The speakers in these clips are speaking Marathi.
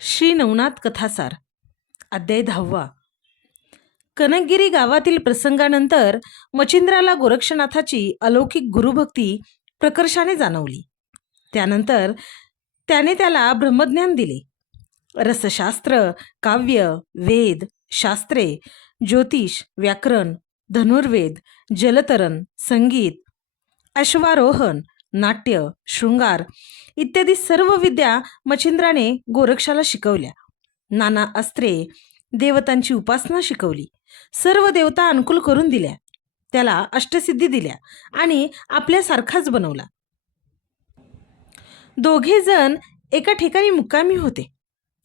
श्री नवनाथ कथासार अध्याय 10. कनकगिरी गावातील प्रसंगानंतर मच्छिंद्राला गोरक्षनाथाची अलौकिक गुरुभक्ती प्रकर्षाने जाणवली. त्यानंतर त्याने त्याला ब्रह्मज्ञान दिले. रसशास्त्र, काव्य, वेद, शास्त्रे, ज्योतिष, व्याकरण, धनुर्वेद, जलतरण, संगीत, अश्वारोहण, नाट्य, शृंगार इत्यादी सर्व विद्या मच्छिंद्राने गोरक्षाला शिकवल्या. नाना अस्त्रे, देवतांची उपासना शिकवली. सर्व देवता अनुकूल करून दिल्या. त्याला अष्टसिद्धी दिल्या आणि आपल्यासारखाच बनवला. दोघे जण एका ठिकाणी मुक्कामी होते.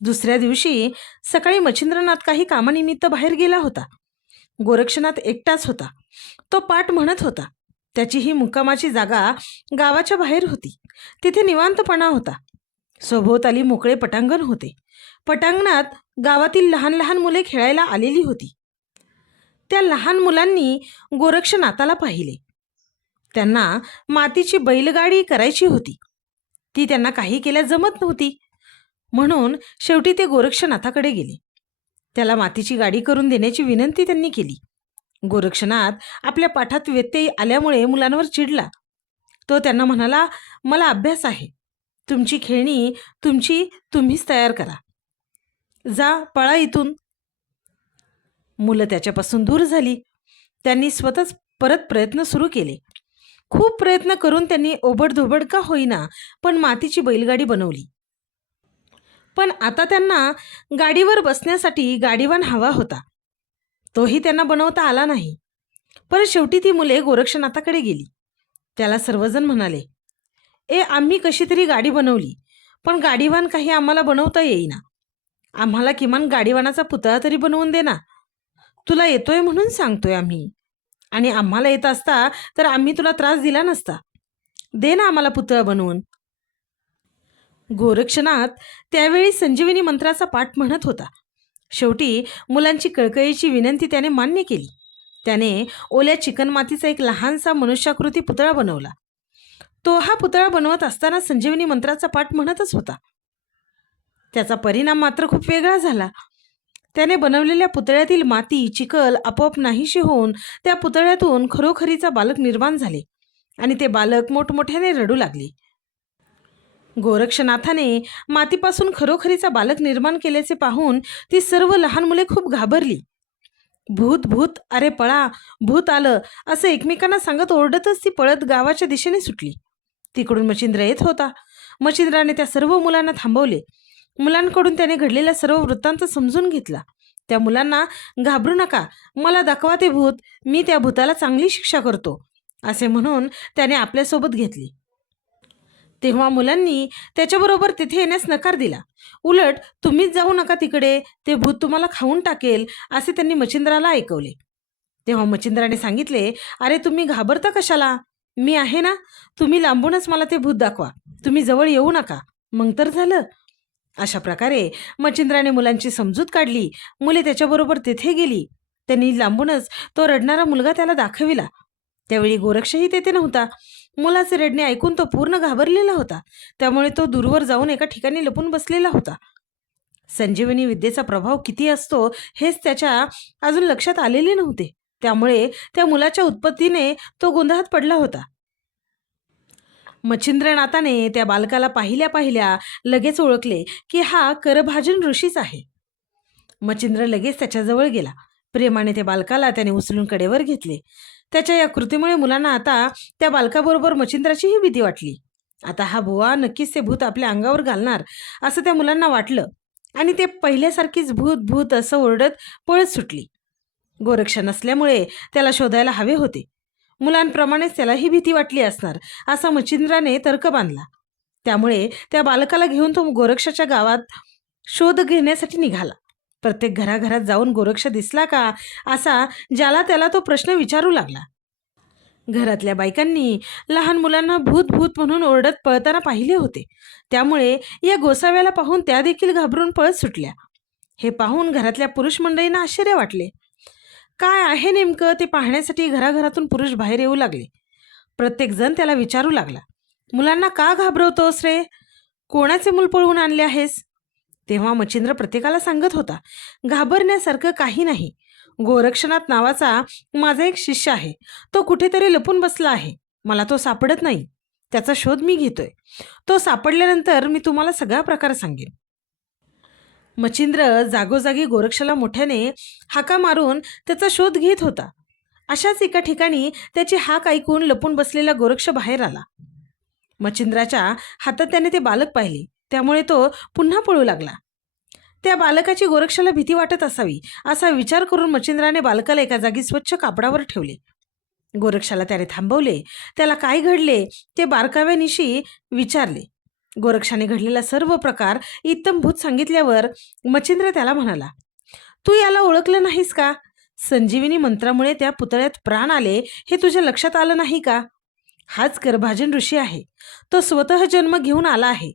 दुसऱ्या दिवशी सकाळी मच्छिंद्रनाथ काही कामानिमित्त बाहेर गेला होता. गोरक्षनाथ एकटाच होता. तो पाठ म्हणत होता. त्याची ही मुक्कामाची जागा गावाच्या बाहेर होती. तिथे निवांतपणा होता. सभोवताली मोकळे पटांगण होते. पटांगणात गावातील लहान लहान मुले खेळायला आलेली होती. त्या लहान मुलांनी गोरक्षनाथाला पाहिले. त्यांना मातीची बैलगाडी करायची होती. ती त्यांना काही केल्या जमत नव्हती. म्हणून शेवटी ते गोरक्षनाथाकडे गेले. त्याला मातीची गाडी करून देण्याची विनंती त्यांनी केली. गोरक्षनाथ आपल्या पाठात व्यत्यय आल्यामुळे मुलांवर चिडला. तो त्यांना म्हणाला, मला अभ्यास आहे. तुमची खेळणी तुम्हीच तयार करा. जा, पळा इथून. मुलं त्याच्यापासून दूर झाली. त्यांनी स्वतःच परत प्रयत्न सुरू केले. खूप प्रयत्न करून त्यांनी ओबडधोबड का होईना पण मातीची बैलगाडी बनवली. पण आता त्यांना गाडीवर बसण्यासाठी गाडीवान हवा होता. तोही त्यांना बनवता आला नाही. पण शेवटी ती मुले गोरक्षनाथाकडे गेली. त्याला सर्वजण म्हणाले, आम्ही कशी तरी गाडी बनवली, पण गाडीवान काही आम्हाला बनवता येईना. आम्हाला किमान गाडीवानाचा पुतळा तरी बनवून दे ना. तुला येतोय म्हणून सांगतोय आम्ही, आणि आम्हाला येत असता तर आम्ही तुला त्रास दिला नसता. दे ना आम्हाला पुतळा बनवून. गोरक्षनाथ त्यावेळी संजीवनी मंत्राचा पाठ म्हणत होता. शेवटी मुलांची कळकळीची विनंती त्याने मान्य केली. त्याने ओल्या चिकणमातीचा एक लहानसा मनुष्याकृती पुतळा बनवला. तो हा पुतळा बनवत असताना संजीवनी मंत्राचा पाठ म्हणतच होता. त्याचा परिणाम मात्र खूप वेगळा झाला. त्याने बनवलेल्या पुतळ्यातील माती, चिखल आपोआप नाहीशी होऊन त्या पुतळ्यातून खरोखरीचा बालक निर्माण झाले आणि ते बालक मोठमोठ्याने रडू लागले. गोरक्षनाथाने मातीपासून खरोखरीचा बालक निर्माण केल्याचे पाहून ती सर्व लहान मुले खूप घाबरली. भूत भूत, अरे पळा, भूत आलं, असं एकमेकांना सांगत ओरडतच ती पळत गावाच्या दिशेने सुटली. तिकडून मच्छिंद्र येत होता. मच्छिंद्राने त्या सर्व मुलांना थांबवले. मुलांकडून त्याने घडलेला सर्व वृत्तांत समजून घेतला. त्या मुलांना, घाबरू नका, मला दाखवा ते भूत, मी त्या भूताला चांगली शिक्षा करतो, असे म्हणून त्याने आपल्यासोबत घेतले. तेव्हा मुलांनी त्याच्याबरोबर तिथे येण्यास नकार दिला. उलट, तुम्हीच जाऊ नका तिकडे, ते भूत तुम्हाला खाऊन टाकेल, असे त्यांनी मच्छिंद्राला ऐकवले. तेव्हा मच्छिंद्राने सांगितले, अरे तुम्ही घाबरता कशाला, मी आहे ना. तुम्ही लांबूनच मला ते भूत दाखवा, तुम्ही जवळ येऊ नका, मग तर झालं. अशा प्रकारे मच्छिंद्राने मुलांची समजूत काढली. मुले त्याच्याबरोबर तिथे गेली. त्यांनी लांबूनच तो रडणारा मुलगा त्याला दाखविला. त्यावेळी गोरक्षही तेथे नव्हता. मुलाचे रडणे ऐकून तो पूर्ण घाबरलेला होता. त्यामुळे तो दूरवर जाऊन एका ठिकाणी लपून बसलेला होता. संजीवनी विद्येचा प्रभाव किती असतो हेच त्याच्या अजून लक्षात आलेले नव्हते. त्यामुळे त्या मुलाच्या उत्पत्तीने तो गोंधळात पडला होता. मच्छिंद्रनाथाने त्या बालकाला पाहिल्या पाहिल्या लगेच ओळखले की हा करभाजन ऋषीच आहे. मच्छिंद्र लगेच त्याच्याजवळ गेला. प्रेमाने त्या बालकाला त्याने उचलून कडेवर घेतले. त्याच्या या कृतीमुळे मुलांना आता त्या बालकाबरोबर मच्छिंद्राचीही भीती वाटली. आता हा बुवा नक्कीच ते भूत आपल्या अंगावर घालणार असं त्या मुलांना वाटलं आणि ते पहिल्यासारखीच भूत भूत असं ओरडत पळत सुटली. गोरक्ष नसल्यामुळे त्याला शोधायला हवे होते. मुलांप्रमाणेच त्यालाही भीती वाटली असणार असा मच्छिंद्राने तर्क बांधला. त्यामुळे त्या बालकाला घेऊन तो गोरक्षाच्या गावात शोध घेण्यासाठी निघाला. प्रत्येक घराघरात जाऊन गोरक्ष दिसला का असा ज्याला त्याला तो प्रश्न विचारू लागला. घरातल्या बायकांनी लहान मुलांना भूत भूत म्हणून ओरडत पळताना पाहिले होते. त्यामुळे या गोसाव्याला पाहून त्या देखील घाबरून पळत सुटल्या. हे पाहून घरातल्या पुरुष मंडळींना आश्चर्य वाटले. काय आहे नेमकं ते पाहण्यासाठी घराघरातून पुरुष बाहेर येऊ लागले. प्रत्येक जण त्याला विचारू लागला, मुलांना का घाबरवतोस रे, कोणाचे मूल पळवून आणले आहेस. तेव्हा मच्छिंद्र प्रत्येकाला सांगत होता, घाबरण्यासारखं काही नाही. गोरक्षनाथ नावाचा माझा एक शिष्य आहे. तो कुठेतरी लपून बसला आहे. मला तो सापडत नाही. त्याचा शोध मी घेतोय. तो सापडल्यानंतर मी तुम्हाला सगळा प्रकार सांगेन. मच्छिंद्र जागोजागी गोरक्षाला मोठ्याने हाका मारून त्याचा शोध घेत होता. अशाच एका ठिकाणी त्याची हाक ऐकून लपून बसलेला गोरक्ष बाहेर आला. मच्छिंद्राच्या हातात त्याने ते बालक पाहिले, त्यामुळे तो पुन्हा पळू लागला. त्या बालकाची गोरक्षाला भीती वाटत असावी असा विचार करून मच्छिंद्राने बालकाला एका जागी स्वच्छ कापडावर ठेवले. गोरक्षाला त्याने थांबवले. त्याला काय घडले ते बारकाव्यानिशी विचारले. गोरक्षाने घडलेला सर्व प्रकार इत्तमभूत सांगितल्यावर मच्छिंद्र त्याला म्हणाला, तू याला ओळखलं नाहीस का? संजीवनी मंत्रामुळे त्या पुतळ्यात प्राण आले हे तुझ्या लक्षात आलं नाही का? हाच करभाजन ऋषी आहे. तो स्वतः जन्म घेऊन आला आहे.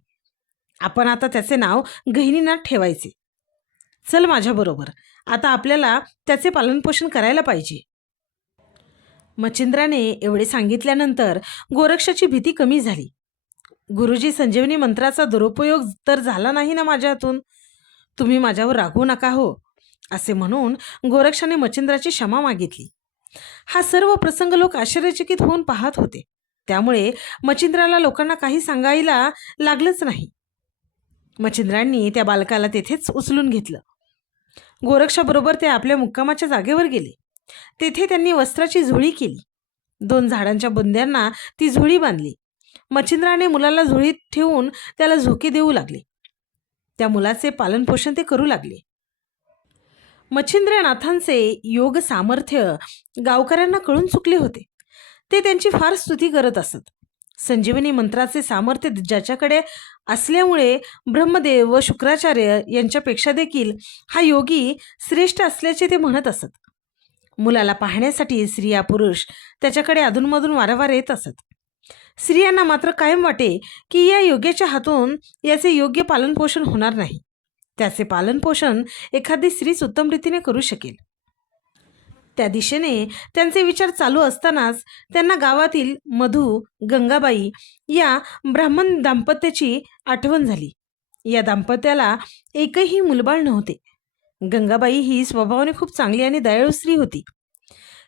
आपण आता त्याचे नाव गहिनीनाथ ठेवायचे. चल माझ्याबरोबर. आता आपल्याला त्याचे पालनपोषण करायला पाहिजे. मच्छिंद्राने एवढे सांगितल्यानंतर गोरक्षाची भीती कमी झाली. गुरुजी, संजीवनी मंत्राचा दुरुपयोग तर झाला नाही ना माझ्या हातून? तुम्ही माझ्यावर रागवू नका हो, असे म्हणून गोरक्षाने मच्छिंद्राची क्षमा मागितली. हा सर्व प्रसंग लोक आश्चर्यचकित होऊन पाहत होते. त्यामुळे मच्छिंद्राला लोकांना काही सांगायला लागलंच नाही. मच्छिंद्रांनी त्या बालकाला तेथेच उचलून घेतलं. गोरक्षाबरोबर ते आपल्या मुक्कामाच्या जागेवर गेले. तेथे त्यांनी वस्त्राची झोळी केली. 2 झाडांच्या बुंद्यांना ती झोळी बांधली. मच्छिंद्राने मुलाला झोळीत ठेवून त्याला झोके देऊ लागले. त्या मुलाचे पालनपोषण ते करू लागले. मच्छिंद्रनाथांचे योग सामर्थ्य गावकऱ्यांना कळून चुकले होते. ते त्यांची फार स्तुती करत असत. संजीवनी मंत्राचे सामर्थ्य ज्याच्याकडे असल्यामुळे ब्रह्मदेव व शुक्राचार्य यांच्यापेक्षा देखील हा योगी श्रेष्ठ असल्याचे ते म्हणत असत. मुलाला पाहण्यासाठी स्त्रिया पुरुष त्याच्याकडे अधूनमधून वारंवार येत असत. स्त्रियांना मात्र कायम वाटे की या योग्याच्या हातून याचे योग्य पालनपोषण होणार नाही. त्याचे पालनपोषण एखादी स्त्रीच उत्तम रीतीने करू शकेल. त्या दिशेने त्यांचे विचार चालू असतानाच त्यांना गावातील मधू, गंगाबाई या ब्राह्मण दाम्पत्याची आठवण झाली. या दाम्पत्याला एकही मुलबाळ नव्हते. गंगाबाई ही स्वभावाने खूप चांगली आणि दयाळू स्त्री होती.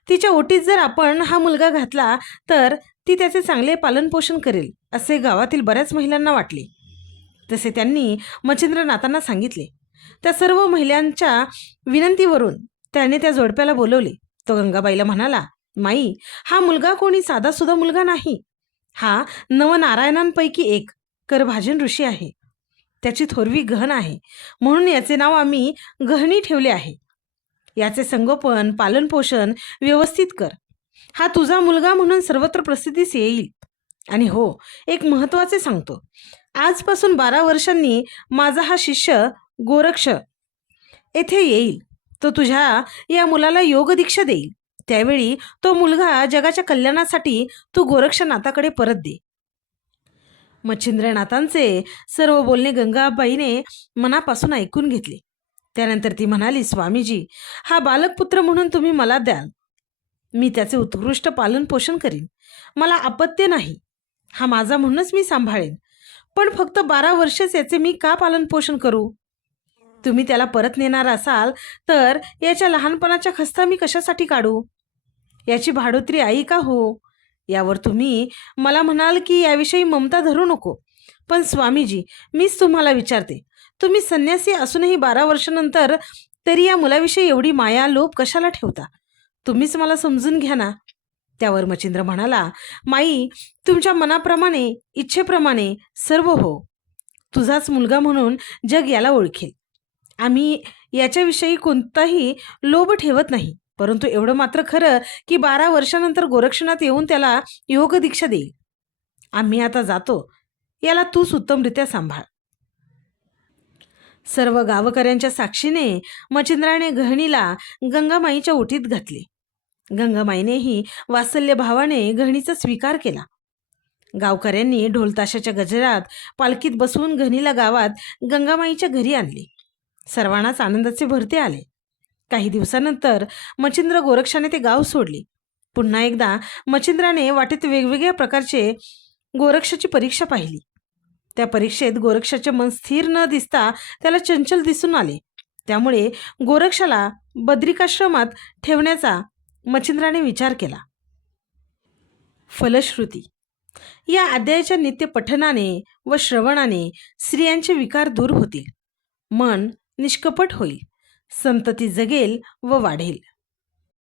तिच्या ओटीत जर आपण हा मुलगा घातला तर ती त्याचे चांगले पालनपोषण करेल असे गावातील बऱ्याच महिलांना वाटले. तसे त्यांनी मच्छिंद्रनाथांना सांगितले. त्या सर्व महिलांच्या विनंतीवरून त्याने त्या जोडप्याला बोलवले. तो गंगाबाईला म्हणाला, माई, हा मुलगा कोणी साधासुद्धा मुलगा नाही. हा नवनारायणांपैकी एक करभाजन ऋषी आहे. त्याची थोरवी गहन आहे, म्हणून याचे नाव आम्ही गहनी ठेवले आहे. याचे संगोपन पालनपोषण व्यवस्थित कर. हा तुझा मुलगा म्हणून सर्वत्र प्रसिद्धीस येईल. आणि हो, एक महत्त्वाचे सांगतो, आजपासून 12 वर्षांनी माझा हा शिष्य गोरक्ष येथे येईल. तो तुझ्या या मुलाला योग दीक्षा देईल. त्यावेळी तो मुलगा जगाच्या कल्याणासाठी तू गोरक्षनाथाकडे परत दे. मच्छिंद्रनाथांचे सर्व बोलणे गंगाबाईने मनापासून ऐकून घेतले. त्यानंतर ती म्हणाली, स्वामीजी, हा बालकपुत्र म्हणून तुम्ही मला द्याल. मी त्याचे उत्कृष्ट पालनपोषण करीन. मला अपत्य नाही. हा माझा म्हणूनच मी सांभाळेन. पण फक्त 12 वर्षच याचे मी का पालनपोषण करू? तुम्ही त्याला परत नेणार असाल तर याच्या लहानपणाच्या खस्ता मी कशासाठी काढू? याची भाडोत्री आई का हो? यावर तुम्ही मला म्हणाल की याविषयी ममता धरू नको. पण स्वामीजी, मीच तुम्हाला विचारते, तुम्ही संन्यासी असूनही 12 वर्षानंतर तरी या मुलाविषयी एवढी माया लोभ कशाला ठेवता? तुम्हीच मला समजून घ्या ना. त्यावर मच्छिंद्र म्हणाला, माई, तुमच्या मनाप्रमाणे इच्छेप्रमाणे सर्व हो. तुझाच मुलगा म्हणून जग याला ओळखेल. आम्ही याच्याविषयी कोणताही लोभ ठेवत नाही. परंतु एवढं मात्र खरं की 12 वर्षानंतर गोरक्षनाथ येऊन त्याला योग दीक्षा देईल. आम्ही आता जातो. याला तूच उत्तमरित्या सांभाळ. सर्व गावकऱ्यांच्या साक्षीने मच्छिंद्राने गहणीला गंगामाईच्या ओटीत घातले. गंगामाईनेही वात्सल्य भावाने गहणीचा स्वीकार केला. गावकऱ्यांनी ढोलताशाच्या गजरात पालखीत बसवून गहणीला गावात गंगामाईच्या घरी आणले. सर्वांनाच आनंदाचे भरते आले. काही दिवसानंतर मच्छिंद्र गोरक्षाने ते गाव सोडले. पुन्हा एकदा मच्छिंद्राने वाटेत वेगवेगळ्या प्रकारचे गोरक्षाची परीक्षा पाहिली. त्या परीक्षेत गोरक्षाचे मन स्थिर न दिसता त्याला चंचल दिसून आले. त्यामुळे गोरक्षाला बद्रिकाश्रमात ठेवण्याचा मच्छिंद्राने विचार केला. फलश्रुती. या अध्यायाच्या नित्य पठनाने व श्रवणाने स्त्रियांचे विकार दूर होतील, मन निष्कपट होईल, संतती जगेल व वाढेल.